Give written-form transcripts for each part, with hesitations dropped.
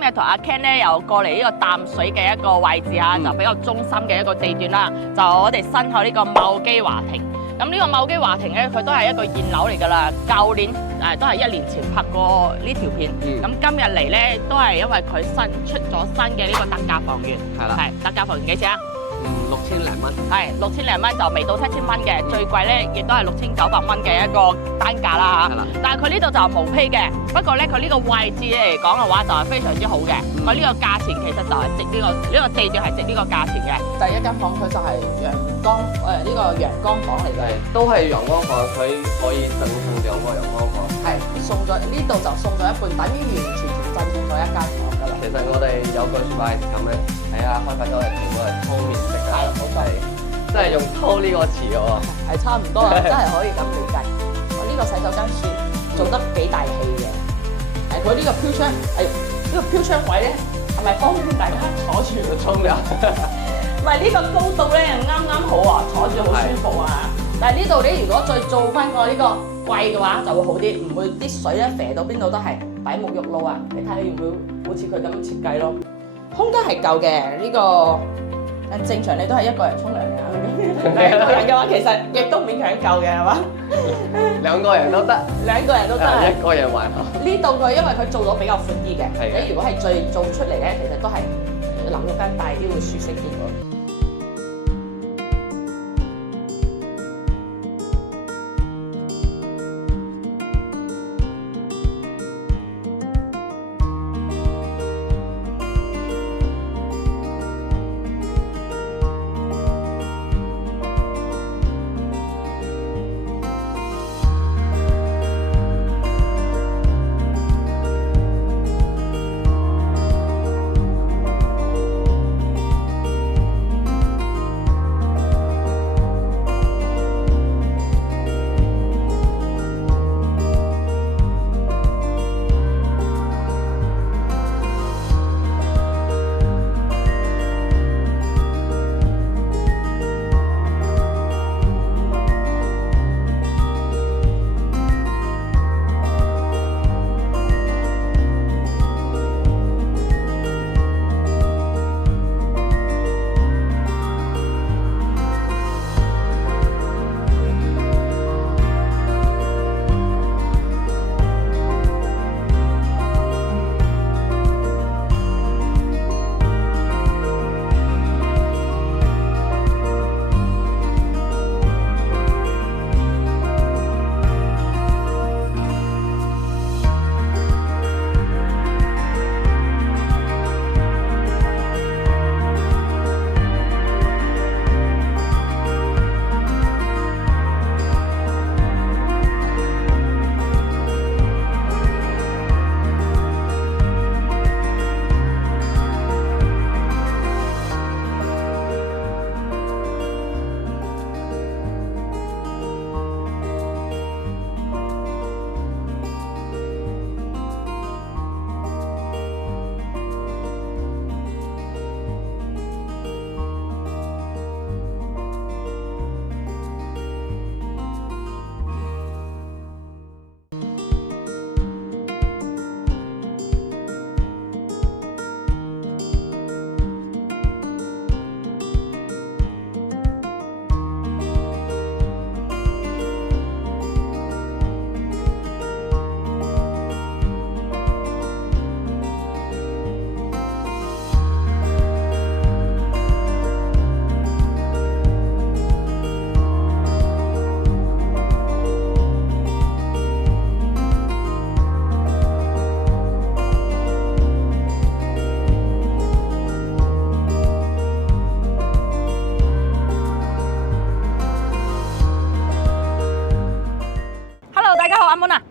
日同阿 Ken 咧又過嚟呢個淡水嘅一個位置嚇，就比較中心嘅一個地段啦。就我哋身後呢個茂基華庭。咁呢個茂基華庭咧，佢都係一個現樓嚟㗎啦。舊年都係1年前拍過呢條片。咁今日嚟咧，都係因為佢出咗新嘅呢個特價房源。係啦。係特價房源幾錢啊？6000零蚊。係6000零蚊，就未到7000蚊嘅。最貴咧，亦都係6900蚊嘅一個單價啦嚇。係啦。但係佢呢度就無坯嘅，不過咧佢呢個位置嚟講嘅話，就係非常之好嘅。佢呢個價錢其實就係值呢個地段係值呢個價錢嘅。第一間房佢就係陽光呢個陽光房嚟嘅，都係陽光房，佢可以贈送2個陽光房。係送咗呢度就送咗一半，等於完全贈送咗一間房㗎啦。其實我哋有句説話係咁嘅，睇下開發商係點啊，偷面式㗎。係冇錯，真係用偷呢個詞嘅喎。係差唔多啊，真係可以咁理解。我呢個洗手間算做得幾大氣嘅。佢呢個飄窗呢個飄窗位咧，係咪方便大家坐住沖涼？唔係呢個高度咧，啱啱好啊，坐住好舒服啊。但係呢度咧，如果再做翻個呢個櫃嘅話，就會好啲，唔會啲水咧肥到邊度都係擺沐浴露啊。你睇下會唔會好似佢咁樣設計咯？空間係夠嘅，呢個正常你都係一個人沖涼嘅。兩個人嘅話，其實亦都勉強夠嘅，係嘛2個人都得，兩個人都得。1個人還好。呢度佢因為佢做咗比較闊啲嘅，係你如果係做出嚟咧，其實都係淋浴間大啲會舒適啲嘅。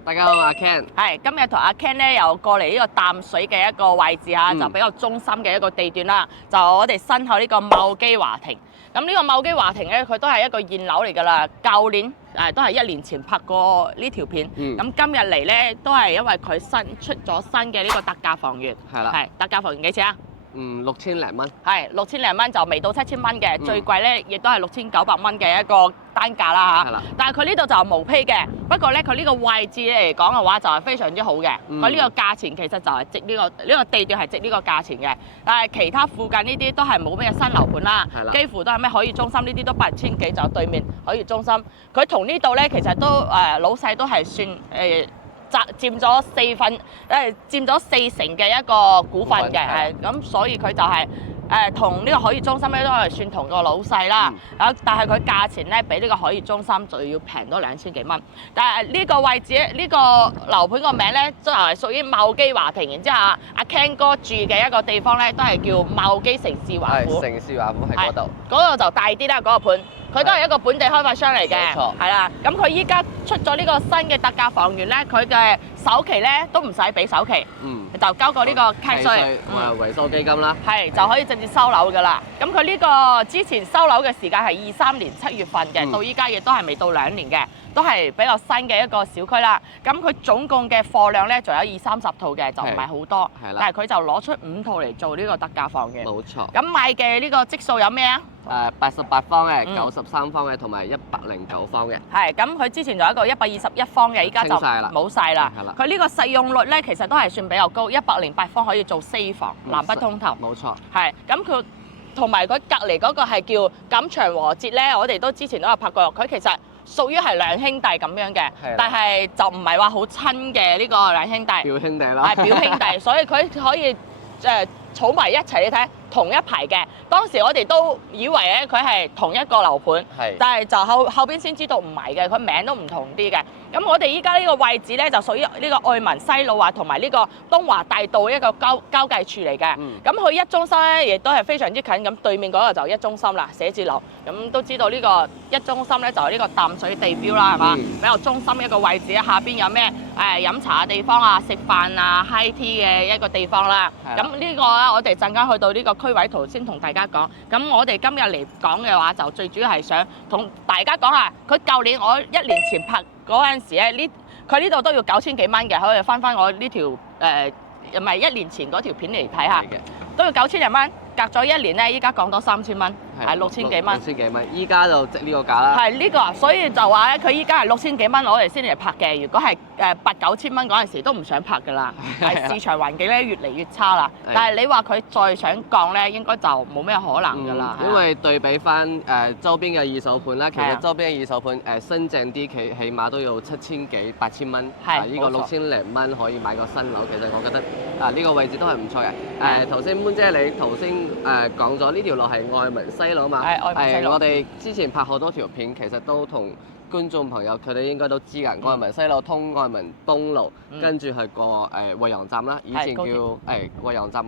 大家好，阿 Ken。係今日同阿 Ken 咧又過嚟呢個淡水嘅一個位置嚇，就比較中心嘅一個地段啦。就我哋身後呢個茂基華庭。咁呢個茂基華庭咧，佢都係一個現樓嚟㗎啦。舊年都係1年前拍過呢條片。咁今日嚟咧，都係因為佢出咗新嘅呢個特價房源。係啦。係特價房源幾錢啊6000零蚊。係6000零蚊就未到7000蚊嘅，最貴咧亦都係6900蚊嘅一個單價啦嚇。係啦。但係佢呢度就無披嘅，不過咧佢呢個位置嚟講嘅話就係非常之好嘅。佢呢個價錢其實就係值呢個地段係值呢個價錢嘅。但係其他附近呢啲都係冇咩新樓盤啦，幾乎都係咩海悅中心呢啲都8000幾就對面海悅中心。佢同呢度咧其實都老細都係算佔咗佔咗40%嘅一個股份嘅，係咁，所以佢就係同呢個海悅中心咧都係算同個老細啦。但係佢價錢咧比呢個海悅中心就要平多2000幾蚊。但係呢個位置呢個樓盤個名咧都係屬於茂基華庭，然之後阿 Ken 哥住嘅一個地方咧都係叫茂基城市華府。城市華府喺嗰度。嗰度就大啲啦，嗰個盤。佢都係一個本地開發商嚟嘅，冇錯，係啦。咁佢依家出咗呢個新嘅特價房源咧，佢嘅首期咧都唔使俾首期，就交過呢個契稅同埋維修基金啦，係就可以直接收樓㗎啦。咁佢呢個之前收樓嘅時間係23年7月份嘅，到依家亦都係未到2年嘅，都係比較新嘅一個小區啦。咁佢總共嘅貨量咧，仲有20-30套嘅，就唔係好多，但係佢就攞出5套嚟做呢個特價房源。冇錯。咁買嘅呢個積數有咩啊？88方嘅、93方嘅同埋109方嘅。係，咁佢之前仲有一個121方嘅，依家就冇晒啦。佢呢個實用率咧，其實都係算比較高，108方可以做4房，南北通透。冇錯。係，咁佢同埋佢隔離嗰個係叫錦祥和節咧，我哋都之前都有拍過，佢其實屬於係兩兄弟咁樣嘅，但係就唔係話好親嘅呢個兩兄弟。表兄弟啦。係表兄弟，所以佢可以儲埋一齊，你睇同一排嘅。當時我哋都以為咧佢係同一個樓盤，但係就後邊先知道唔係嘅，佢名都唔同啲嘅。咁我哋依家呢個位置咧就屬於呢個愛民西路啊，同埋呢個東華大道一個交界處嚟嘅。咁佢一中心咧亦都係非常之近，咁對面嗰個就一中心啦，寫字樓。咁都知道呢個一中心咧就係呢個淡水地標啦，係嘛？比較中心一個位置，下邊有咩飲茶嘅地方啊、食飯啊、high tea 嘅一個地方啦。咁呢個咧我哋陣間去到呢個區位圖先同大家講。咁我哋今日嚟講嘅話，就最主要係想同大家講下，佢舊年我1年前拍嗰陣時咧，佢呢度都要9000幾蚊嘅，可以翻我呢條唔係1年前嗰條片嚟睇下，都要9000零蚊。隔咗1年咧，依家降多3000蚊，係6000幾蚊。6000幾蚊，依家就值呢個價啦。係呢個，所以就話咧，佢依家係6000幾蚊攞嚟先嚟拍嘅。如果係8-9千蚊嗰陣時，都唔想拍㗎啦。係市場環境咧越嚟越差啦。但係你話佢再想降咧，應該就冇咩可能㗎啦。因為對比翻周邊嘅二手盤啦，其實周邊嘅二手盤新淨啲，起碼都要7000幾8000蚊。係呢個6000零蚊可以買個新樓，其實我覺得呢個位置都係唔錯嘅。頭先妹姐你頭先講咗呢條路係愛民西路嘛？係愛民西路。我哋之前拍好多條片，其實都同觀眾朋友佢哋應該都知㗎。愛民西路通愛民東路，跟住去過惠陽站啦。以前叫惠陽站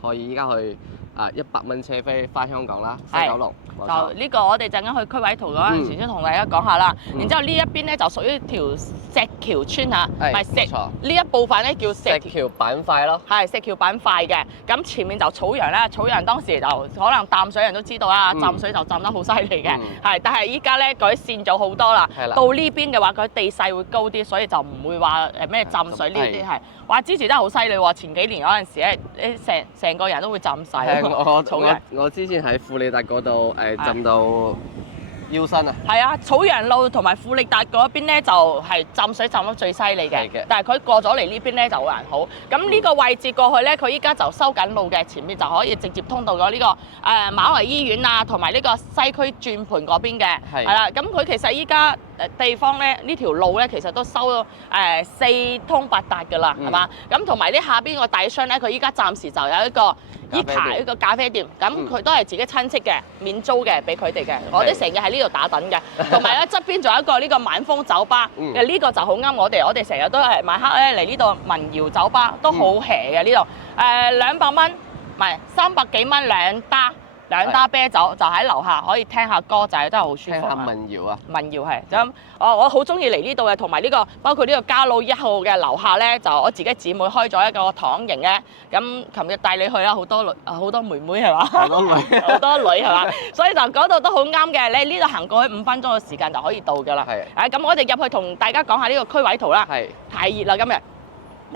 可以依家去100蚊車飛翻香港啦，西九龍。就呢個我哋陣間去區位圖嗰陣時先同大家講下啦。然之後呢一邊咧就屬於條石橋村嚇，係石呢一部分咧叫石橋板塊咯。係石橋板塊嘅，咁前面就草原啦。草原當時就可能淡水人都知道啦，浸水就浸得好犀利嘅，係。但係依家咧改善咗好多啦。到呢邊嘅話，佢地勢會高啲，所以就唔會話咩浸水呢啲係。哇！之前真係好犀利喎，前幾年嗰陣時咧，成個人都會浸晒。我之前喺富利達嗰度浸到腰身啊！係啊，草原路同埋富力達嗰邊咧就係浸水浸得最犀利嘅，但係佢過咗嚟呢邊咧就好還好。咁呢個位置過去咧，佢依家就收緊路嘅，前面就可以直接通到咗呢個馬圍醫院啊，同埋呢個西區轉盤嗰邊嘅，係啦。咁佢其實依家地方咧呢條路咧其實都收到4通8達㗎啦，係嘛？咁同埋呢下邊個大商咧，佢依家暫時就有一個一個咖啡店，咁佢都係自己親戚嘅，免租嘅，俾佢哋嘅。我哋成日喺呢度打躉嘅，同埋咧側邊仲有一個呢個晚風酒吧，呢個就好啱我哋。我哋成日都係晚黑咧嚟呢度民謠酒吧，都好 hea 嘅呢度。200蚊，唔係300幾蚊兩打啤酒，就喺樓下可以聽下歌仔，真係好舒服。聽下民謠啊！民謠係咁，我好中意嚟呢度嘅，同埋呢個包括呢個嘉路1號嘅樓下咧，就我自己姊妹開咗一個堂型咧。咁琴日帶你去啦，好多妹妹係嘛？好多女係嘛？所以就嗰度都好啱嘅。你呢度行過去5分鐘嘅時間就可以到㗎啦。係。咁我哋入去同大家講下呢個區位圖啦。係。太熱啦今日。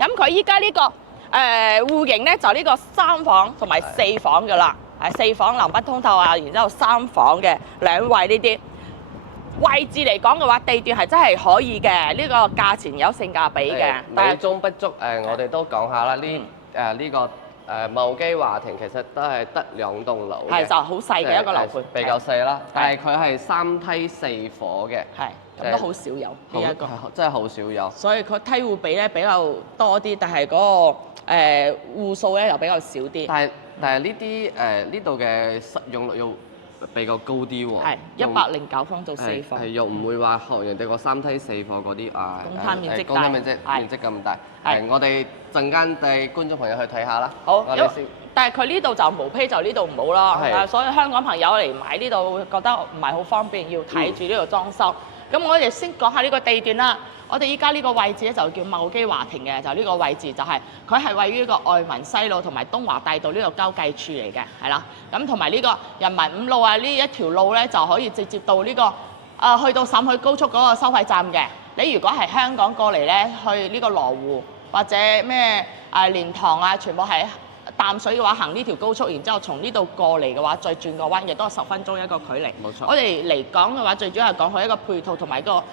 咁佢依家呢個戶型咧就呢個3房同埋4房㗎啦，係4房南北通透啊，然之後3房嘅2位呢啲。位置嚟講嘅話，地段係真係可以嘅，呢個價錢有性價比嘅。美中不足我哋都講下啦，呢個茂基華庭其實都係得2棟樓嘅，係就好細嘅一個樓盤，比較細啦。但係佢係3梯4伙嘅，係咁都好少有呢一個，真係好少有。所以佢梯戶比咧比較多啲，但係嗰個戶數咧又比較少啲。但係呢啲呢度嘅實用率要比較高啲喎，係109方做4房，係又唔會話學人哋個3梯4房嗰啲公攤面積公攤面積咁大。我哋陣間帶觀眾朋友去睇下啦。好，但係佢呢度就毛坯就呢度唔好啦，所以香港朋友嚟買呢度會覺得唔係好方便，要睇住呢度裝修。咁我哋先講下呢個地段啦。我哋依家呢個位置咧就叫茂基華庭嘅，就呢個位置就係佢係位於呢個愛民西路同埋東華大道呢個交界處嚟嘅，係啦。咁同埋呢個人民5路啊，呢一條路咧就可以直接到呢個去到沈海高速嗰個收費站嘅。你如果係香港過嚟咧，去呢個羅湖或者咩蓮塘啊，全部係淡水嘅話，行呢條高速，然之後從呢度過嚟嘅話，再轉個彎，亦都係10分鐘一個距離。冇錯。我哋嚟講嘅話，最主要係講佢一個配套同埋一個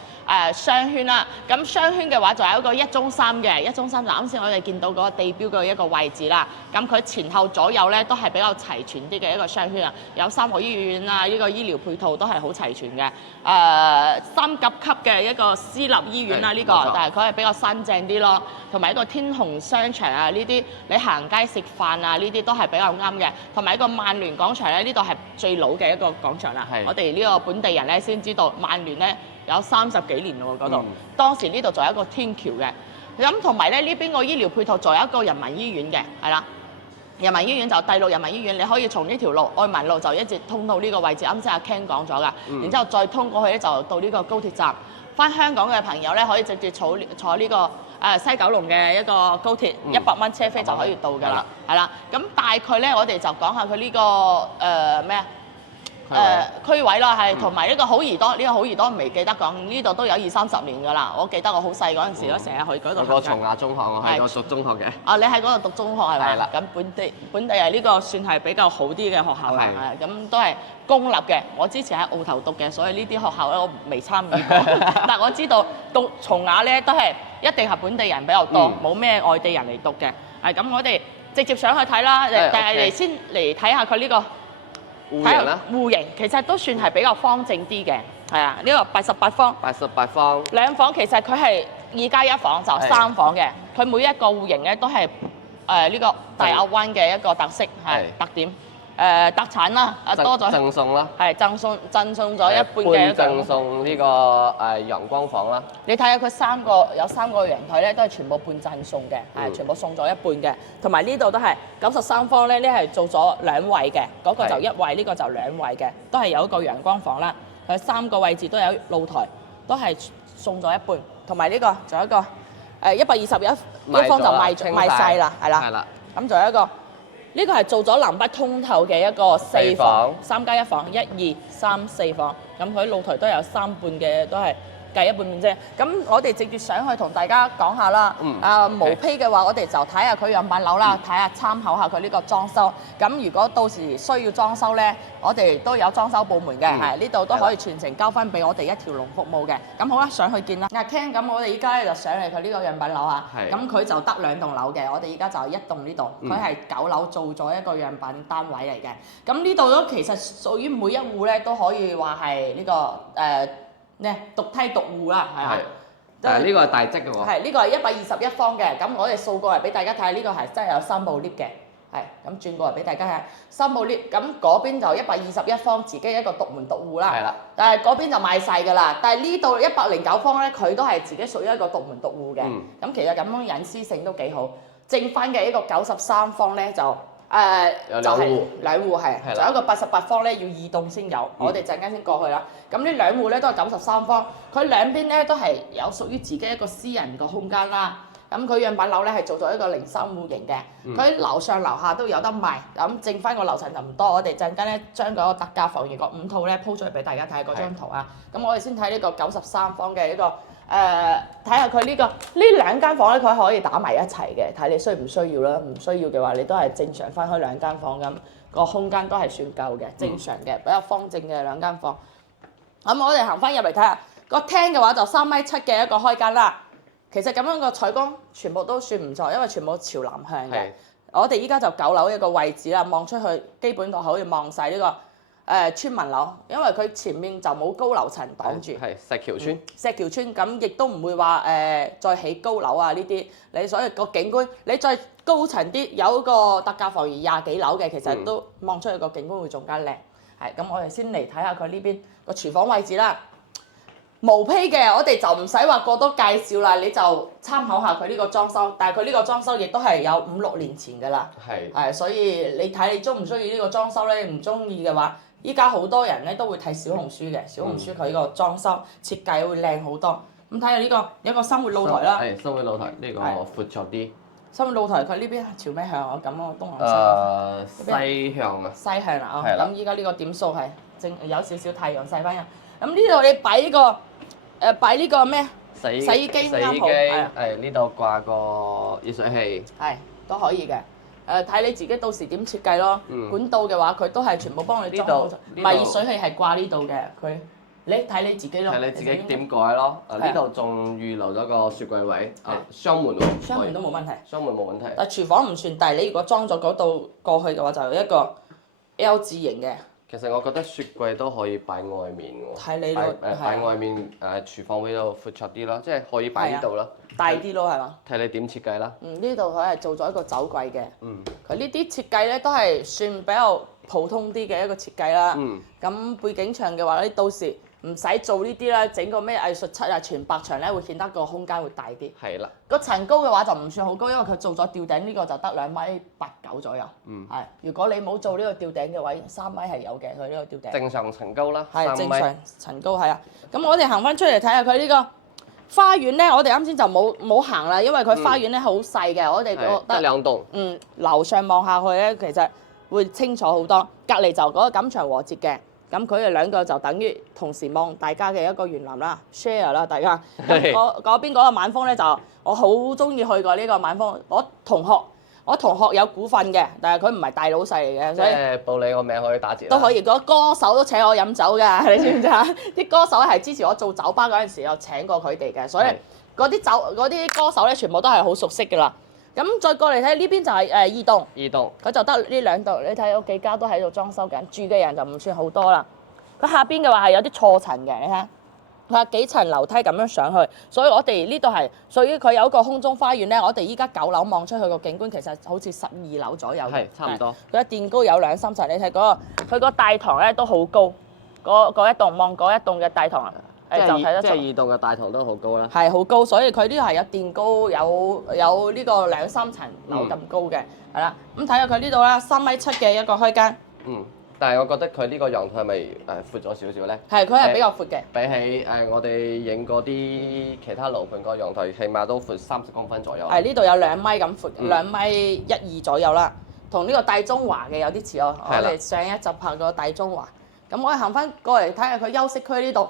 商圈啦。咁商圈嘅話，就有一個1中3嘅1中3，就啱先我哋見到嗰個地標嘅一個位置啦。咁佢前後左右咧都係比較齊全啲嘅一個商圈啊，有3個醫院啊，呢個醫療配套都係好齊全嘅。3甲級嘅一個私立醫院啦，呢個，但係佢係比較新淨啲咯。同埋一個天虹商場啊，呢啲你行街食飯啊，呢啲都係比較啱嘅。同埋一個曼聯廣場咧，呢度係最老嘅一個廣場啦。我哋呢個本地人咧先知道，曼聯咧有30幾年咯喎嗰度。當時呢度仲有一個天橋嘅。咁同埋咧呢邊個醫療配套仲有一個人民醫院嘅，係啦。人民醫院就第6人民醫院，你可以從呢條路愛民路就一直通到呢個位置。啱先阿 Ken 講咗噶，然之後再通過去咧就到呢個高鐵站。翻香港嘅朋友咧可以直接坐呢個西九龍嘅一個高鐵，100蚊車飛就可以到㗎啦，係啦。咁大概咧我哋就講下佢呢個咩區位啦，係同埋呢個好怡多，呢個好怡多未記得講，呢度都有20-30年㗎啦。我記得我好細嗰陣時都成日去嗰度。我從亞中學，我喺嗰度讀中學嘅。你喺嗰度讀中學係咪？係啦。咁本地係呢個算係比較好啲嘅學校啦，咁都係公立嘅。我之前喺澳頭讀嘅，所以呢啲學校咧我未參與過。但係我知道讀從亞咧都係一定係本地人比較多，冇咩外地人嚟讀嘅。咁我哋直接上去睇啦，但係先嚟睇下佢呢個。戶型其實都算係比較方正啲嘅，係啊，呢個88方。88方。2房其實佢係2+1房就3房嘅，佢每一個戶型咧都係呢個大亞灣嘅一個特色係特點。特產啦，多咗。贈送啦。係贈送咗一半嘅。贈送呢個陽光房啦。你睇下佢有3個陽台咧，都係全部半贈送嘅，係全部送咗一半嘅。同埋呢度都係93方咧，呢係做咗2位嘅，嗰個就1位，呢個就2位嘅，都係有一個陽光房啦。佢3個位置都有露台，都係送咗一半。同埋呢個仲有一個121方就賣晒啦，係啦。咁仲有一個。呢個係做咗南北通透嘅一個4房，3+1房，1、2、3、4房。咁佢露台都有3半嘅，都係計一半面啫。咁我哋直接上去同大家講下啦。毛坯嘅話，我哋就睇下佢樣板樓啦，睇下參考下佢呢個裝修。咁如果到時需要裝修咧，我哋都有裝修部門嘅，係呢度都可以全程交翻俾我哋一條龍服務嘅。咁好啦，上去見啦。Ken，咁我哋依家咧就上嚟佢呢個樣板樓啊。咁佢就得2棟樓嘅，我哋依家就一棟呢度，佢係9樓做咗一個樣板單位嚟嘅。咁呢度都其實屬於每一戶咧都可以話係呢個獨梯獨戶啦，係啊。呢個係大積嘅喎。係呢個係121方嘅，咁我哋掃過嚟俾大家睇下，呢個係真係有3部 lift 嘅。係咁轉過嚟俾大家睇，3部 lift，咁嗰邊就121方，自己一個獨門獨戶啦。係啦。但係嗰邊就賣晒㗎啦。但係呢度109方咧，佢都係自己屬於一個獨門獨戶嘅。咁其實咁樣隱私性都幾好。剩翻嘅一個93方咧就就係2戶係，仲有一個88方咧要2棟先有。我哋陣間先過去啦。咁呢2戶咧都係93方，佢兩邊咧都係有屬於自己一個私人個空間啦。咁佢樣板樓咧係做咗一個03戶型嘅，佢樓上樓下都有得賣。咁剩翻個樓層就唔多，我哋陣間咧將嗰個特價房型個5套咧鋪出嚟俾大家睇嗰張圖啊。咁我哋先睇呢個93方嘅一個睇下佢呢兩間房咧，佢可以打埋一齊嘅，睇你需唔需要啦。唔需要嘅話，你都係正常分開兩間房咁，個空間都係算夠嘅，正常嘅比較方正嘅兩間房。咁我哋行翻入嚟睇下個廳嘅話，就3.7米嘅一個開間啦。其實咁樣個採光全部都算唔錯，因為全部朝南向嘅。我哋依家就9樓一個位置啦，望出去基本上可以望晒呢個村民樓，因為佢前面就冇高樓層擋住。係石橋村。石橋村咁亦都唔會話再起高樓啊呢啲，你所以個景觀你再高層啲，有個特價房源20幾樓嘅，其實都望出去個景觀會仲加靚。係咁，我哋先嚟睇下佢呢邊個廚房位置啦。毛坯嘅，我哋就唔使話過多介紹啦，你就參考下佢呢個裝修。但係佢呢個裝修亦都係有5、6年前㗎啦。係。所以你睇你中唔中意呢個裝修咧？唔中意嘅話，依家好多人咧都會睇小紅書嘅，小紅書佢呢個裝修設計會靚好多。咁睇下呢個有一個生活露台啦。係生活露台，呢個闊咗啲。生活露台佢呢邊朝咩向啊？咁啊，東南西北。西向啊。西向啦啊！咁依家呢個點數係正有少少太陽曬翻入。咁呢度你擺呢個咩？洗衣機啱好。係呢度掛個熱水器。係都可以嘅。睇你自己到時點設計咯。管道嘅話，佢都係全部幫你裝好。唔係熱水器係掛呢度嘅，佢你睇你自己咯。睇你自己點改咯。呢度仲預留咗個雪櫃位，雙門喎。雙門都冇問題。雙門冇問題。但廚房唔算大，你如果裝咗嗰度過去嘅話，就有一個 L 字形嘅。其實我覺得雪櫃都可以擺外面喎。睇你咯。擺外面廚房位度闊闊啲咯，即係可以擺呢度咯。大啲咯，係嘛？睇你點設計啦。呢度佢係做咗一個酒櫃嘅。佢呢啲設計咧都係算比較普通啲嘅一個設計啦。咁背景牆嘅話咧，到時唔使做呢啲啦，整個咩藝術漆啊、全白牆咧，會顯得個空間會大啲。係啦。個層高嘅話就唔算好高，因為佢做咗吊頂呢個就得2.89米左右。係，如果你冇做呢個吊頂嘅位，3米係有嘅，佢呢個吊頂。正常層高啦。係正常層高係啊。咁我哋行翻出嚟睇下佢呢個花園咧，我哋啱先就冇行啦，因為佢花園咧好細嘅，我哋覺得得2棟。樓上望下去咧，其實會清楚好多。隔離就嗰個錦祥和節嘅。咁佢哋兩個就等於同時望大家嘅一個園林啦 ，share 啦大家。咁嗰邊嗰個晚風咧就我好中意去過呢個晚風。我同學有股份嘅，但係佢唔係大老細嚟嘅，所以報你個名可以打折。都可以，嗰歌手都請我飲酒㗎，你知唔知啊？啲歌手係之前我做酒吧嗰陣時有請過佢哋嘅，所以嗰啲歌手咧全部都係好熟悉㗎啦。咁再過嚟睇呢邊就係2棟，佢就得呢2棟。你睇有幾家都喺度裝修緊，住嘅人就唔算好多啦。佢下邊嘅話係有啲錯層嘅，你睇，佢有幾層樓梯咁樣上去，所以我哋呢度係屬於佢有一個空中花園咧。我哋依家9樓望出去個景觀其實好似12樓左右嘅，係差唔多。佢嘅墊高有2、3層，你睇佢個大堂咧都好高，嗰一棟望嗰一棟嘅大堂。就睇得出，即係2棟嘅大堂都好高啦。係好高，所以佢呢度係有墊高，有呢個2、3層樓咁高嘅，係啦。咁睇下佢呢度啦，3.7米嘅一個開間。但係我覺得佢呢個陽台係咪闊咗少少咧？係，佢係比較闊嘅。比起我哋影嗰啲其他樓盤個陽台，起碼都闊30公分左右。係呢度有2米咁闊，2.12米左右啦，同呢個大中華嘅有啲似哦。我哋上一集拍過大中華。咁我哋行翻過嚟睇下佢休息區呢度。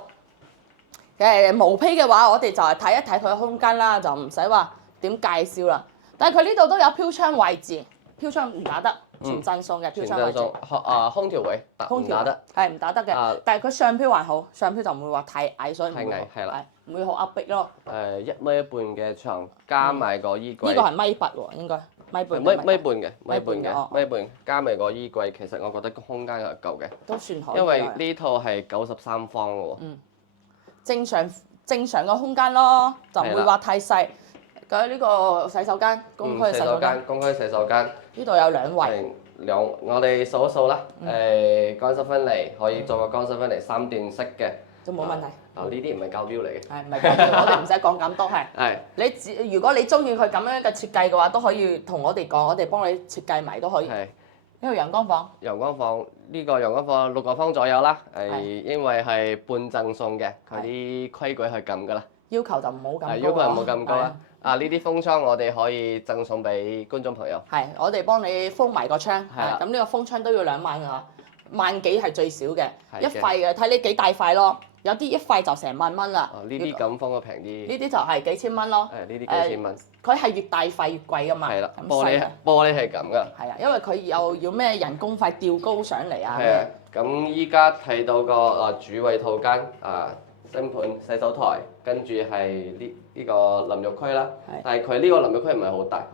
毛坯嘅話，我哋就係睇一睇佢嘅空間啦，就唔使話點介紹啦。但係佢呢度都有飄窗位置，飄窗唔打得，全震送嘅飄窗位置。空調位，唔打得。係唔打得嘅，但係佢上飄還好，上飄就唔會話太矮，所以唔會係啦，唔會好壓迫咯。1.5米嘅牆加埋個衣櫃。呢個係1.8米喎，應該米半嘅，加埋個衣櫃，其實我覺得空間係夠嘅。都算可以。因為呢套係93方喎。正常個空間咯，就唔會話太細。佢呢個洗手間，公區洗手間。公區洗手間。呢度有2位。我哋數一數啦。乾濕分離可以做個乾濕分離3段式嘅。都冇問題。呢啲唔係教標嚟嘅。係唔係教標？我哋唔使講咁多係。係。如果你中意佢咁樣嘅設計嘅話，都可以同我哋講，我哋幫你設計埋都可以。係。呢個陽光房。陽光房呢個陽光房6個方左右啦，因為係半贈送嘅，佢啲規矩係咁噶啦。要求就唔好咁高。要求唔好咁高啦。呢啲風窗我哋可以贈送俾觀眾朋友。係，我哋幫你封埋個窗。係啦。咁呢個風窗都要2萬㗎，萬幾係最少嘅，係嘅一塊嘅睇你幾大塊咯。有啲一塊就成萬蚊啦。哦，呢啲咁方嘅平啲。呢啲就係幾千蚊咯。呢啲幾千蚊。佢係越大塊越貴噶嘛。係啦，咁玻璃細玻璃係咁噶。係啊，因為佢又要咩人工費吊高上嚟啊。係啊，咁依家睇到個主衛套間星盆洗手台，跟住係呢個淋浴區啦。但係佢呢個淋浴區唔係好大，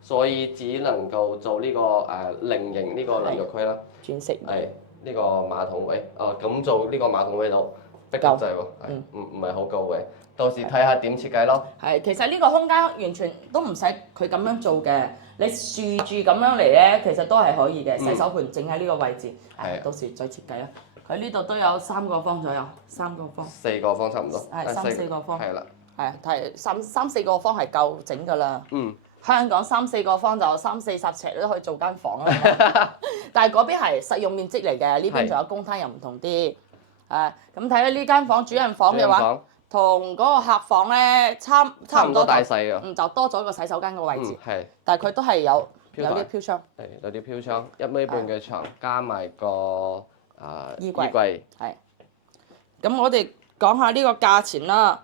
所以只能夠做呢個菱形呢個淋浴區啦。轉色。係呢個馬桶位，咁做呢個馬桶位度逼得滯喎，唔係好夠位。到時睇下點設計咯。係，其實呢個空間完全都唔使佢咁樣做嘅，你豎住咁樣嚟咧，其實都係可以嘅。洗手盆整喺呢個位置，到時再設計啦。佢呢度都有3個方左右，3個方。4個方差唔多。係3-4個方。係啦。係3-4個方係夠整㗎啦。香港3-4個方就30-40尺都可以做間房啦。但係嗰邊係實用面積嚟嘅，呢邊仲有公攤又唔同啲。咁睇下呢間房主人房嘅話，同嗰個客房咧差唔多大細㗎。就多咗個洗手間嘅位置。係。但係佢都係有啲飄窗。係有啲飄窗，1米半嘅床，加埋個衣櫃。係。咁我哋講下呢個價錢啦。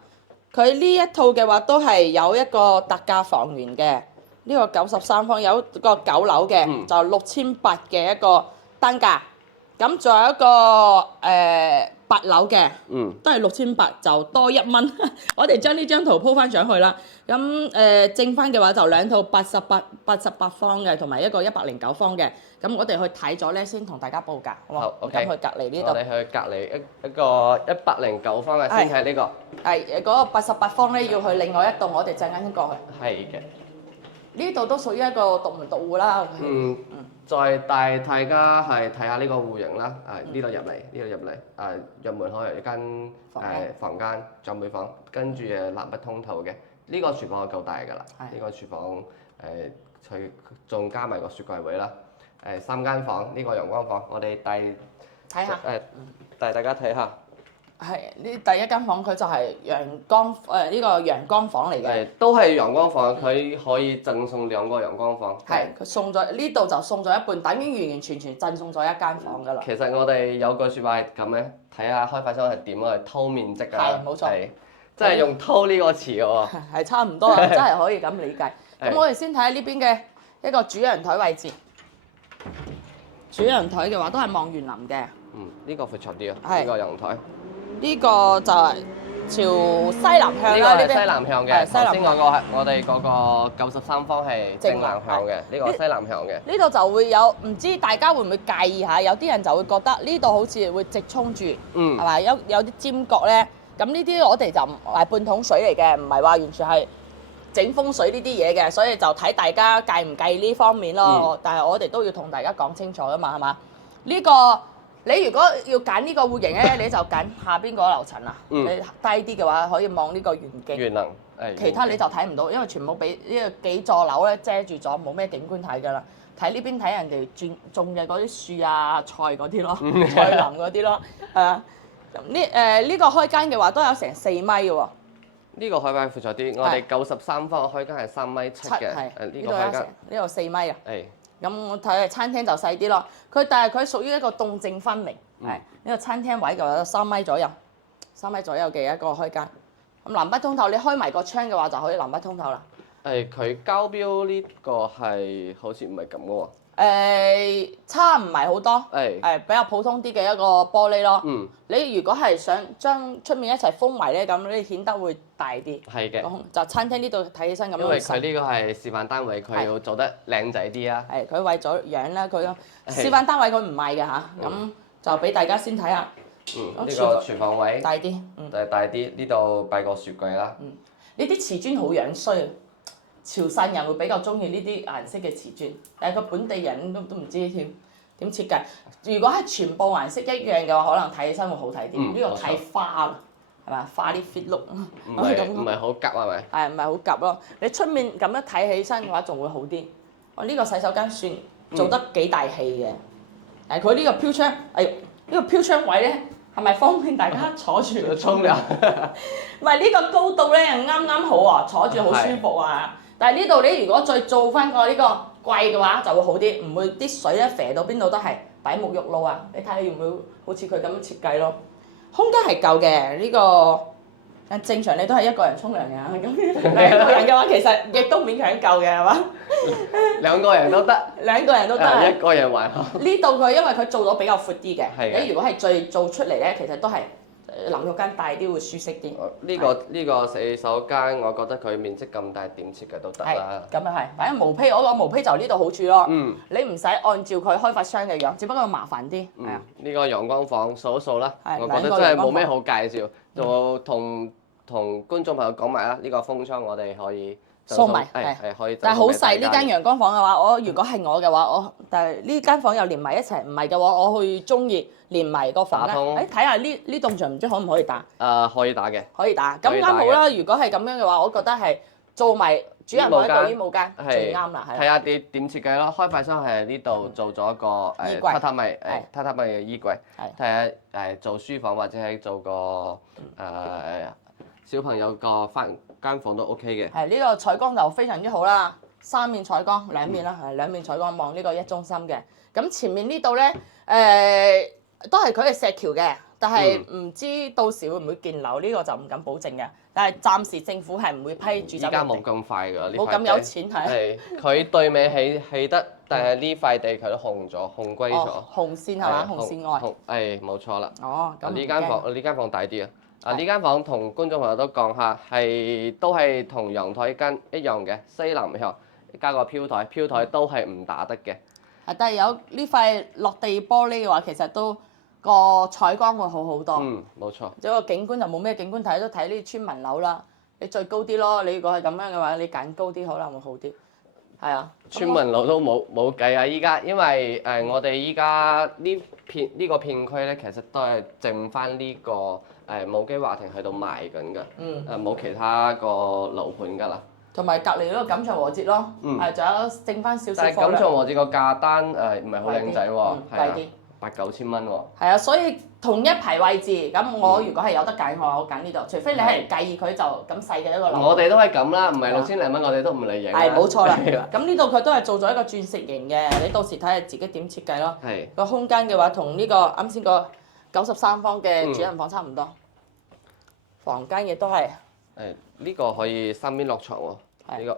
佢呢一套嘅話都係有一個特價房源嘅。呢個93方有個9樓嘅，就6800嘅一個單價。咁仲有一個8樓嘅，都係6800，就多1蚊。我哋將呢張圖鋪翻上去啦。咁剩翻嘅話就兩套88方嘅，同埋一個109方嘅。咁我哋去睇咗咧，先同大家報價。好 ，OK。咁去隔離呢度。我哋去隔離一個109方嘅先睇呢個。係嗰個88方咧，要去另外一棟，我哋陣間先過去。係嘅。呢度都屬於一個獨門獨戶啦。再帶大家係睇下呢個戶型啦。呢度入嚟，入門口有一間房間長輩房，跟住南北通透嘅。呢個廚房就夠大㗎啦。呢個廚房佢仲加埋個雪櫃位啦。3間房，呢個陽光房，我哋睇下。帶大家睇下。係呢第一間房，佢就係呢個陽光房嚟嘅。都係陽光房，佢可以贈送2個陽光房。係，佢送咗呢度就送咗一半，等於完完全全贈送咗一間房㗎啦。其實我哋有句説話係咁嘅，睇下開發商係點去偷面積㗎。係，冇錯。即係用偷呢個詞喎。係差唔多啊，真係可以咁理解。咁我哋先睇下呢邊嘅一個主陽台位置。主陽台嘅話都係望園林嘅。呢個闊長啲啊，呢個陽台。呢個就係朝西南向啦，呢個係西南向嘅。頭先我哋嗰個93方係正南向嘅，呢個西南向嘅。呢度就會有，唔知大家會唔會介意下？有啲人就會覺得呢度好似會直衝住，係咪？有啲尖角咧。咁呢啲我哋就唔係半桶水嚟嘅，唔係話完全係整風水呢啲嘢嘅，所以就睇大家介唔介意呢方面咯。但係我哋都要同大家講清楚㗎嘛，係嘛？呢個。你如果要揀呢個戶型咧，你就揀下邊嗰樓層啊。你低啲嘅話，可以望呢個園景。園能，其他你就睇唔到，因為全部俾呢個幾座樓咧遮住咗，冇咩景觀睇㗎啦。睇呢邊睇人哋種嘅嗰啲樹啊、菜嗰啲咯，菜林嗰啲咯，係啊。呢個開間嘅話都有成4米嘅喎。呢個開間闊咗啲，我哋93方嘅開間係3.7米嘅。呢個開間呢度4米啊。係。咁我睇下餐廳就細啲咯，但係佢屬於一個動靜分明，呢個餐廳位嘅話3米左右嘅一個開間。咁南北通透，你開埋個窗嘅話就可以南北通透啦。佢交標呢個係好似唔係咁嘅喎。差唔係好多，比較普通啲嘅一個玻璃咯。你如果係想將出面一齊封埋咧，咁你顯得會大啲。係嘅。就餐廳呢度睇起身咁樣。因為佢呢個係示範單位，佢要做得靚仔啲啊。係，佢為咗樣啦，佢示範單位佢唔賣嘅嚇，咁就俾大家先睇下。呢個廚房位大啲，大啲，呢度擺個雪櫃啦。呢啲瓷磚好樣衰。潮汕人會比較中意呢啲顏色嘅瓷磚，但係個本地人都唔知點設計。如果係全部顏色一樣嘅話，可能睇起身會好睇啲。呢個太花啦，係咪？花啲 fit look，唔係好夾係咪？係唔係好夾咯？你出面咁樣睇起身嘅話，仲會好啲。呢個洗手間算做得幾大氣嘅。佢呢個飄窗，呢個飄窗位咧係咪方便大家坐住沖涼？唔係呢個高度咧，啱啱好啊，坐住好舒服啊！但係呢度你如果再做翻個呢個櫃嘅話，就會好啲，唔會啲水咧射到邊度都係，擺沐浴露啊，你睇下要唔要好似佢咁樣設計咯。空間係夠嘅呢個。正常你都係一個人沖涼嘅，咁兩個人嘅話其實亦都勉強夠嘅係嘛？兩個人都得，兩個人都得。一個人還好。呢度佢因為佢做到比較闊啲嘅，係你如果係做出嚟咧，其實都係淋浴間大啲會舒適啲。呢個洗手間，我覺得佢面積咁大，點設計都得啦。咁又係，反正毛坯我攞毛坯就呢度好處咯。嗯。你唔使按照佢開發商嘅樣，只不過麻煩啲。係啊。呢個陽光房數一數啦，我覺得兩個真係冇咩好介紹，就同觀眾朋友講埋啦，呢個風窗我哋可以掃埋，係可以。但係好細呢間陽光房嘅話，如果係我嘅話，但係呢間房又連埋一齊，唔係嘅話，我會中意連埋個房間。睇下呢棟牆唔知可唔可以打？可以打嘅。可以打，咁啱好啦。如果係咁樣嘅話，我覺得係做埋主人房一個衣帽間最啱啦。睇下點設計咯。開發商係呢度做咗個榻榻米嘅衣櫃，睇下做書房或者係做個小朋友個間房都 OK 嘅。係呢個採光就非常之好啦，三面採光，兩面啦，係兩面採光望呢個一中心嘅。咁前面呢度咧，都係佢嘅石橋嘅，但係唔知到時會唔會建樓呢個就唔敢保證嘅。但係暫時政府係唔會批住宅。而家冇咁快㗎，冇咁有錢係。佢對尾起得，但係呢塊地佢都紅歸咗。紅線係嘛？紅線外。冇錯啦。哦，咁呢間房大啲啊！呢間房同觀眾朋友都講下，都係同陽台間一樣嘅西南向，加個飄台都係唔打得嘅。但係有呢塊落地玻璃嘅話，其實都個採光會好好多。冇錯。即係個景觀就冇咩景觀睇，都睇呢啲村民樓啦。你最高啲咯，你如果係咁樣嘅話，你揀高啲可能會好啲。係啊。村民樓都冇計啊！依家因為我哋依家呢個片區咧，其實都係剩翻呢個母基華庭喺度賣緊㗎。冇其他個樓盤㗎啦。同埋隔離嗰個錦祥和節咯，仲有剩翻少少貨量。但係錦祥和節個價單唔係好靚仔喎，貴啲，8、9千蚊喎。係啊，所以同一排位置，咁我如果係有得揀，我揀呢度。除非你係介意佢就咁細嘅一個樓。我哋都係咁啦，唔係6000零蚊，我哋都唔嚟影。係冇錯啦。咁呢度佢都係做咗一個鑽石型嘅，你到時睇下自己點設計咯。係。個空間嘅話，同呢個啱先個93方嘅主人房差唔多。房間亦都係。呢個可以三邊落床喎。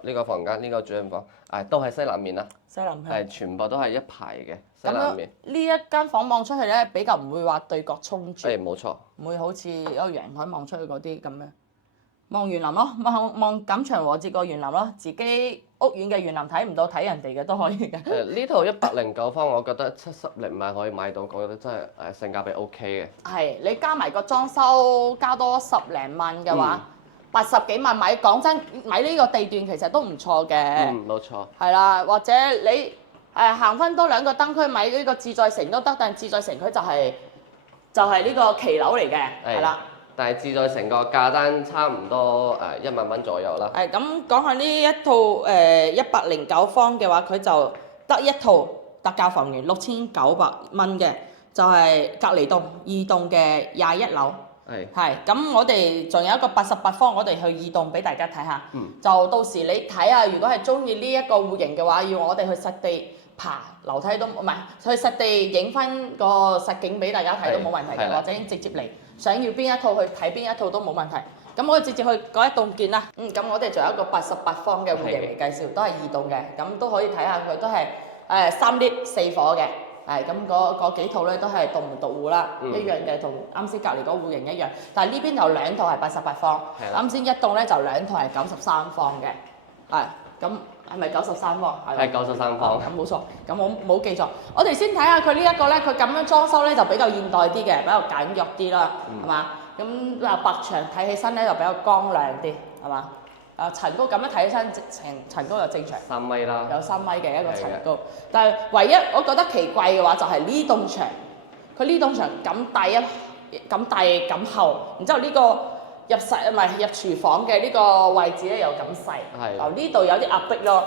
呢個房間，呢個主人房，都係西南面啦。西南向。全部都係一排嘅西南面。呢一間房望出去咧，比較唔會話對角衝住。冇錯。唔會好似一個陽台望出去嗰啲咁樣。望園林咯，望錦祥和節個園林咯，自己屋苑嘅園林睇唔到，睇人哋嘅都可以嘅。呢套109方，我覺得70零萬可以買到，我覺得真係性價比 OK 嘅。係，你加埋個裝修，加多10零萬嘅話。80幾萬買，講真買呢個地段其實都唔錯嘅。冇錯。係啦，或者你行翻多2個燈區買呢個自在城都得，但係自在城佢就係呢個騎樓嚟嘅，係啦。但係自在城個價單差唔多1萬蚊左右啦。咁講下呢一套109方嘅話，佢就得一套特價房源6900蚊嘅，就係隔離棟2棟嘅21樓。係，咁我哋仲有一個88方，我哋去移動俾大家睇下。就到時你睇下，如果係中意呢一個戶型嘅話，要我哋去實地爬樓梯都唔係，去實地影翻個實景俾大家睇都冇問題嘅，或者直接嚟，想要邊一套去睇邊一套都冇問題。咁我哋直接去嗰一棟見啦。咁我哋仲有一個88方嘅戶型嚟介紹，都係移動嘅，咁都可以睇下佢都係3 lift 4火嘅。咁嗰幾套咧都係獨門獨戶啦，一樣嘅，同啱先隔離嗰戶型一樣。但係呢邊有2套係88方，啱先一棟咧就2套係93方嘅。咁係咪93方？係93方。咁冇錯，咁我冇記錯。我哋先睇下佢呢一個咧，佢咁樣裝修咧就比較現代啲嘅，比較簡約啲啦，係嘛？咁白牆睇起身咧就比較光亮啲，係嘛？層高咁樣睇起身，層高又正常，3米啦，有3米嘅一個層高。但係唯一我覺得奇怪嘅話，就係呢棟牆，佢呢棟牆咁大咁厚，然之後呢個入廚房嘅呢個位置咧又咁細，就呢度有啲壓迫咯。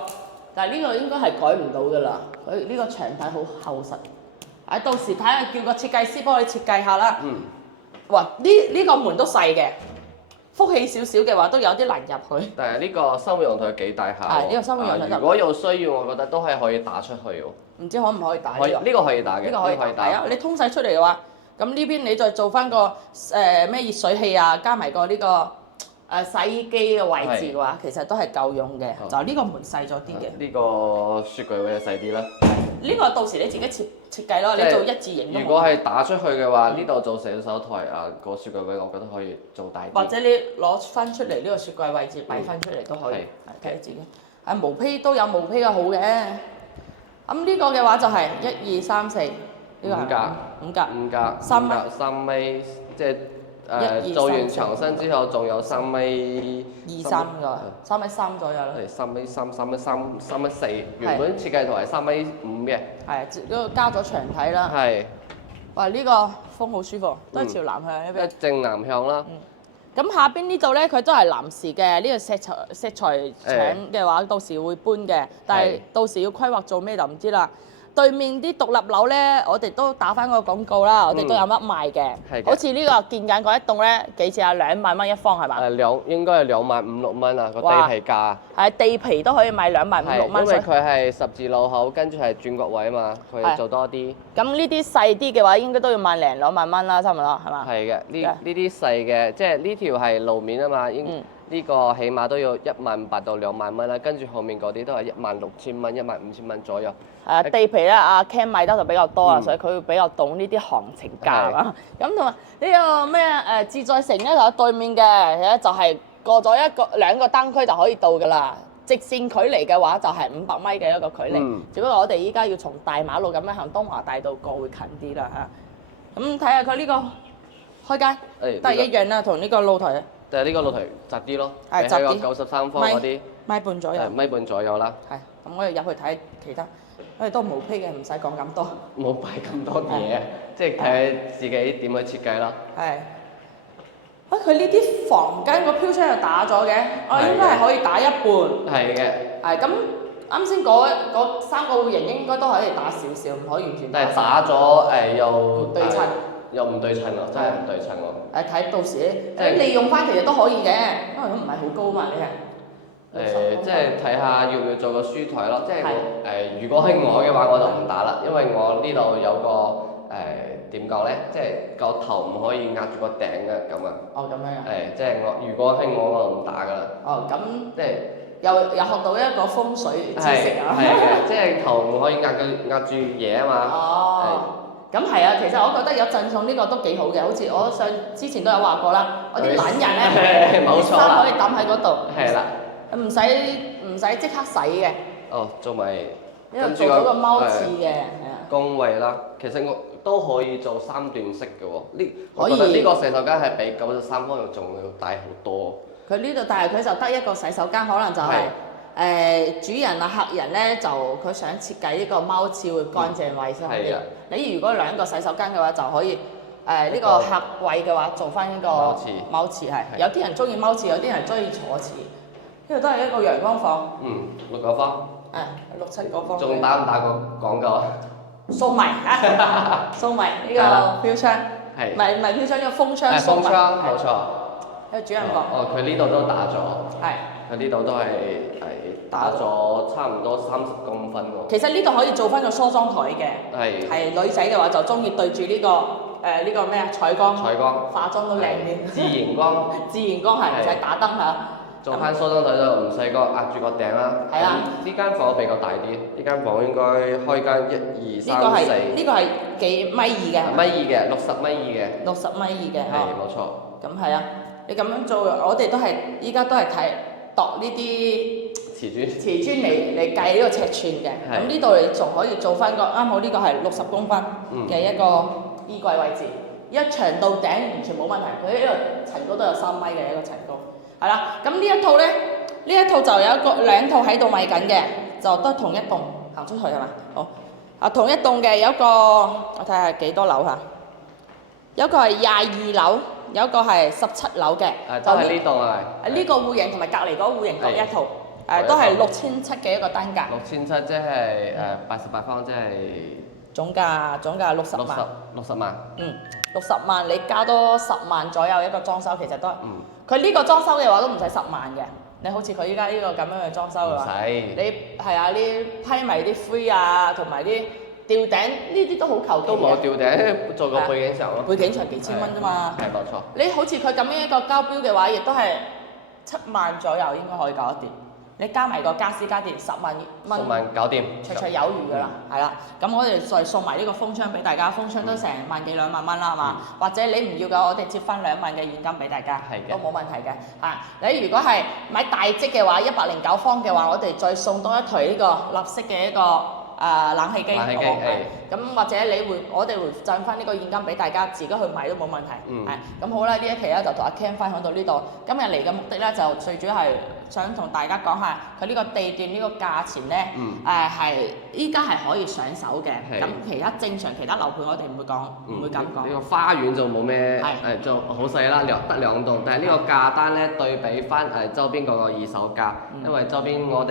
但係呢個應該係改唔到㗎啦，佢呢個牆體好厚實。到時睇下叫個設計師幫你設計下啦。哇！呢個門都細嘅。福氣少少嘅話，都有啲難入去。但係呢個生活用途幾大下喎。係呢個生活用途如果有需要，我覺得都係可以打出去喎。唔知可唔可以打呢可以，個？呢個可以打嘅。呢個可以打。係啊，你通晒出嚟嘅話，咁呢邊你再做翻個咩熱水器啊，加埋個呢個洗衣機嘅位置嘅話，其實都係夠用嘅。就呢個門細咗啲嘅。呢個雪櫃會細啲啦。呢個到時你自己設計咯，你做一字形都冇。如果係打出去嘅話，呢度做洗手台啊，個雪櫃位我覺得可以做大啲。或者你攞翻出嚟呢個雪櫃位置擺翻出嚟都可以，睇你自己。毛坯都有毛坯嘅好嘅。咁呢個嘅話就係1、2、3、4，呢個係5格3米，即係做完牆身之後仲有3米2、3個，3米3左右啦。係3米3、3米4，原本設計圖係3米5嘅。係，呢個加咗牆體啦。係。哇！呢個風好舒服，都係朝南向呢邊。正南向啦。咁下邊呢度咧，佢都係臨時嘅，呢個石材廠嘅話，到時會搬嘅，但係到時要規劃做咩就唔知啦。對面啲獨立樓咧，我哋都打翻個廣告啦，我哋都有乜賣嘅。好似呢個建緊嗰一棟咧，幾錢啊？2萬蚊一方係嘛？應該係2萬5、6蚊啊，個地皮價。係地皮都可以賣2萬5、6蚊。因為佢係十字路口，跟住係轉角位啊嘛，佢做多啲。咁呢啲細啲嘅話，應該都要1萬零2萬蚊啦，差唔多係嘛？係嘅，呢啲細嘅，即係呢條係路面啊嘛，呢個起碼都要1萬8到2萬蚊啦，跟住後面嗰啲都係1萬6千蚊、1萬5千蚊左右。地皮咧，阿 Ken 買得就比較多啊，所以佢會比較懂呢啲行情價啊。咁同埋呢個咩自在城咧，就喺對面嘅，就係過咗2個單區就可以到㗎啦。直線距離嘅話就係500米嘅一個距離，只不過我哋依家要從大馬路咁樣行東華大道過會近啲啦嚇。咁睇下佢呢個開間都係一樣啦，同呢個露台。但係呢個露台窄啲咯，係窄啲93方嗰啲米半左右。米半左右啦。係，咁我哋入去睇其他，我哋都毛坯嘅，唔使講咁多。冇擺咁多嘢，即係睇自己點去設計啦。係。佢呢啲房間個飄窗又打咗嘅，應該係可以打一半。係嘅。係咁，啱先嗰3個戶型應該都可以打少少，唔可以完全打。但係打咗又對稱。又唔對稱喎，真係唔對稱喎。睇到時咧，利用翻其實都可以嘅，因為都唔係好高嘛，你係。即係睇下要唔要做個書台咯，即係如果係我嘅話，我就唔打啦，因為我呢度有個點講咧，即係個頭唔可以壓住個頂嘅咁啊。哦，咁樣啊。即係如果係我就唔打噶啦。哦，咁即係又學到一個風水知識啊。係嘅，即係頭唔可以壓住嘢啊嘛。哦。咁係啊，其實我覺得有贈送呢個都幾好嘅，好似我之前都有話過啦，我啲懶人咧，啲衫可以抌喺嗰度，係啦，唔使即刻洗嘅。哦，做埋因為做咗個踎廁嘅，係啊。工位啦，其實我都可以做3段式嘅喎，我覺得呢個洗手間係比93方仲要大好多。佢呢度，但係佢就得一個洗手間，可能就係。主人啊，客人咧就佢想設計呢個踎廁會乾淨衛生啲。你如果2個洗手間嘅話，就可以呢個客位嘅話做翻呢個踎廁係。有啲人中意踎廁，有啲人中意坐廁。呢度都係一個陽光房。6個方。6、7個方。仲打唔打個廣告啊？掃埋啊！掃埋呢個飄窗。係。唔係飄窗，呢個風窗。風窗，冇錯。呢個主人房。哦，佢呢度都打咗。係。佢呢度都係打咗差唔多30公分喎。其實呢度可以做翻個梳妝台嘅。係女仔嘅話就中意對住呢個咩啊？採光。化妝都靚啲。自然光。自然光係唔使打燈嚇。做翻梳妝台就唔使壓住個頂啦。係啊。呢間房比較大啲，呢間房應該開間1、2、3、4。呢個係幾米2嘅？1.2米嘅，60米2嘅。60米2嘅。係冇錯。咁係啊，你咁樣做，我哋都係依家都係睇。度呢啲瓷磚嚟計呢個尺寸嘅，咁呢度你仲可以做翻個啱好呢個係60公分嘅一個衣櫃位置，一長到頂完全冇問題，佢呢個層高都有3米嘅一個層高，係啦，咁呢一套咧，呢一套就有2套喺度賣緊嘅，就都同一棟行出去係嘛？好，同一棟嘅有一個我睇下幾多樓嚇，有一個係22樓。有一個係17樓嘅，都係呢棟啊！呢個戶型同埋隔離嗰個戶型各一套，都係6700嘅一個單價。6700即係88方，即係總價60萬。60萬。60萬，你加多10萬左右一個裝修，其實都佢呢個裝修嘅話都唔使10萬嘅。你好似佢依家呢個咁樣嘅裝修嘅話，你係啊，呢批埋啲灰啊，同埋啲吊頂呢啲都好求其都冇吊頂，做個背景牆咯。背景牆幾千蚊啫嘛。係冇錯。你好似佢咁樣一個交標嘅話，亦都係7萬左右應該可以搞得掂。你加埋個家私家電10萬蚊，10萬搞掂，綽綽有餘㗎啦，係啦。咁我哋再送埋呢個風窗俾大家，風窗都成1萬幾2萬蚊啦，係嘛？或者你唔要嘅，我哋接翻2萬嘅現金俾大家，都冇問題嘅。你如果係買大積嘅話，109方嘅話，我哋再送多一台呢個立式嘅一個冷氣機，咁或者我哋會贈翻呢個現金俾大家，自己去買都冇問題。咁好啦，呢一期咧就同阿 Ken 分享到呢度。今日嚟嘅目的咧就最主要係想同大家講下佢呢個地段呢個價錢咧，係依家係可以上手嘅。咁其他正常其他樓盤我哋唔會講，唔會咁講。呢個花園就冇咩，就好細啦，得2棟。但係呢個價單咧對比翻周邊嗰個二手價，因為周邊我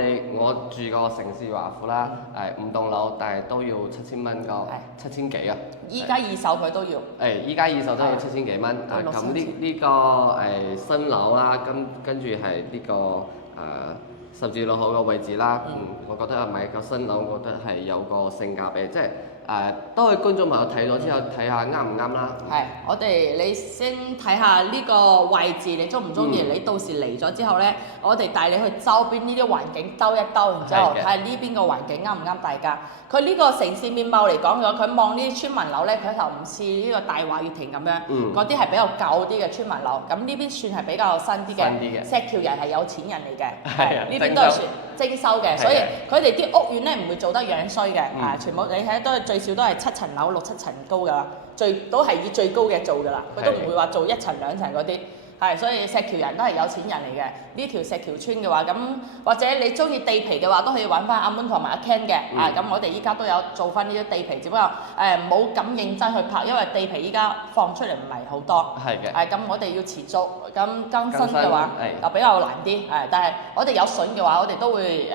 住個城市華富啦，5棟樓，但係都要7000蚊個，7000幾啊！依家二手佢都要。依家二手都要7000幾蚊。咁呢個新樓啦，跟住係呢個16號個位置啦。我覺得買個新樓，我覺得係有個性價比，即係都係觀眾朋友睇咗之後睇下啱唔啱啦。你先睇下呢個位置，你中唔中意？你到時嚟咗之後咧，我哋帶你去周邊呢啲環境兜一兜，然之後睇下呢邊個環境啱唔啱大家。佢呢個城市面貌嚟講嘅話，佢望呢啲村民樓咧，佢就唔似呢個大華悅庭咁樣，嗰啲係比較舊啲嘅村民樓。咁呢邊算係比較新啲嘅。石橋人係有錢人嚟嘅，呢邊都係算徵收嘅，所以佢哋啲屋苑咧唔會做得樣衰嘅，全部你睇都係最少都係7層樓6、7層高㗎啦，都係以最高嘅做㗎啦，佢都唔會話做1層2層嗰啲。所以石橋人都係有錢人嚟嘅。呢條石橋村嘅話，咁或者你中意地皮嘅話，都可以揾翻阿 Moon 同埋阿 Ken 嘅。咁我哋依家都有做翻呢啲地皮，只不過唔好咁認真去拍，因為地皮依家放出嚟唔係好多。咁我哋要持續咁更新嘅話，就比較難啲。但係我哋有筍嘅話，我哋都會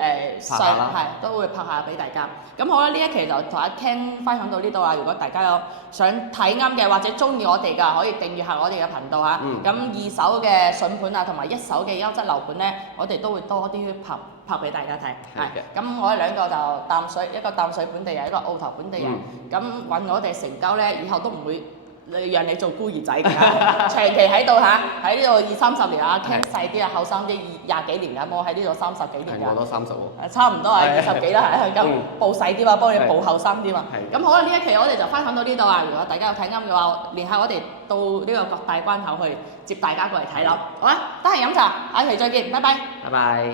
都會拍下俾大家。咁好啦，呢一期就同阿 Ken 分享到呢度啦。如果大家有想睇啱嘅或者中意我哋㗎，可以訂閱下我哋嘅頻道嚇。咁2手嘅筍盤啊，同埋1手嘅優質樓盤咧，我哋都會多啲拍俾大家睇。咁我哋兩個就一個淡水本地人，一個澳頭本地人。咁揾我哋成交咧，以後都唔會讓你做孤兒仔㗎，長期喺度喺呢度20-30年啊。Ken 細啲啊，後生啲20幾年㗎，我喺呢度30幾年㗎。我都30喎。差唔多20幾啦，咁報細啲嘛，幫你報後生啲嘛。咁好啦，呢一期我哋就分享到呢度啊。如果大家有睇啱嘅話，聯繫我哋到呢個各大關口去接大家過嚟睇樓。好啦，得閒飲茶，下期再見，拜拜。拜拜。